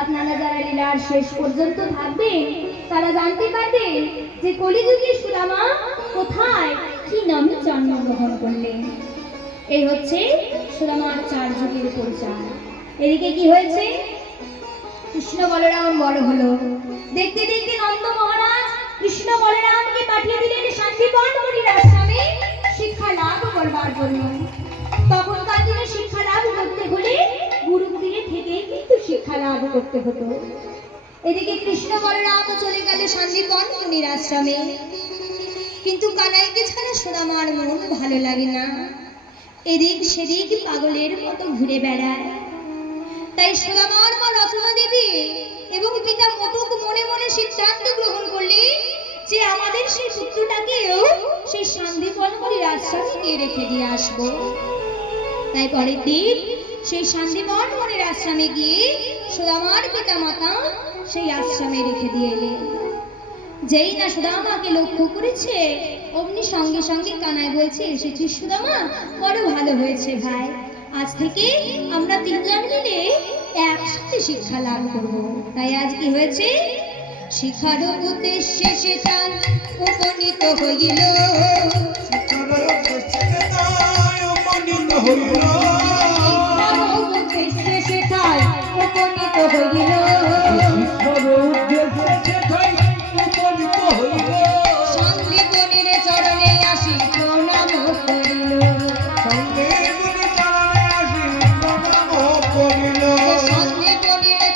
আপনারা যারা লীলার শেষ পর্যন্ত থাকবেন তারা জানতে পারবেন যে কলিযুগে সুরামা কোথায় নামে জন্মগ্রহণ করলেন এই হচ্ছে সুরামার চার যুগের পরিচয়। এদিকে কি হয়েছে? কৃষ্ণ বলরাম বড় হলো। দেখতে দেখতে নন্দ মহারাজ কৃষ্ণ বলরামকে পাঠিয়ে দিলেন শান্তিবন মুনির আশ্রমে শিক্ষা লাভ করবার জন্য। তখনকার দিনে শিক্ষা লাভ করতে হলে গুরুকুলে থেকে কিন্তু শিক্ষা লাভ করতে হতো। এদিকে কৃষ্ণ বলরাম চলে গেল শান্তিবন মুনির আশ্রমে কিন্তু কানাইকে ছাড়া সোনামার মন ভালো লাগে না। এদিক সেদিক পাগলের মতো ঘুরে বেড়ায়। তাই সোনামার মা রচনা দেবী এবং পিতা মোটক মনে মনে সিদ্ধান্ত গ্রহণ করলে যে আমাদের সেই পুত্রটাকেও সেই শান্তিপন করে আশ্রমে গিয়ে রেখে দিয়ে আসব। তাই পরের দিন সেই শান্তিবন মনের আশ্রমে গিয়ে সুদামার পিতা মাতা সেই আশ্রমে রেখে দিয়ে এলেন। যেই না সুদামাকে লক্ষ্য করেছে অমনি সঙ্গে সঙ্গে কানায় বলছে এসেছিস সুদামা? বড় ভালো হয়েছে ভাই। আজ থেকে আমরা তিনজন মিলে একসাথে শিক্ষা লাভ করব। তাই আজ কি হয়েছে? শিক্ষার উদ্দেশ্যে সেটা উপনীত হইল। উপনীত হইল। সঙ্গীতনের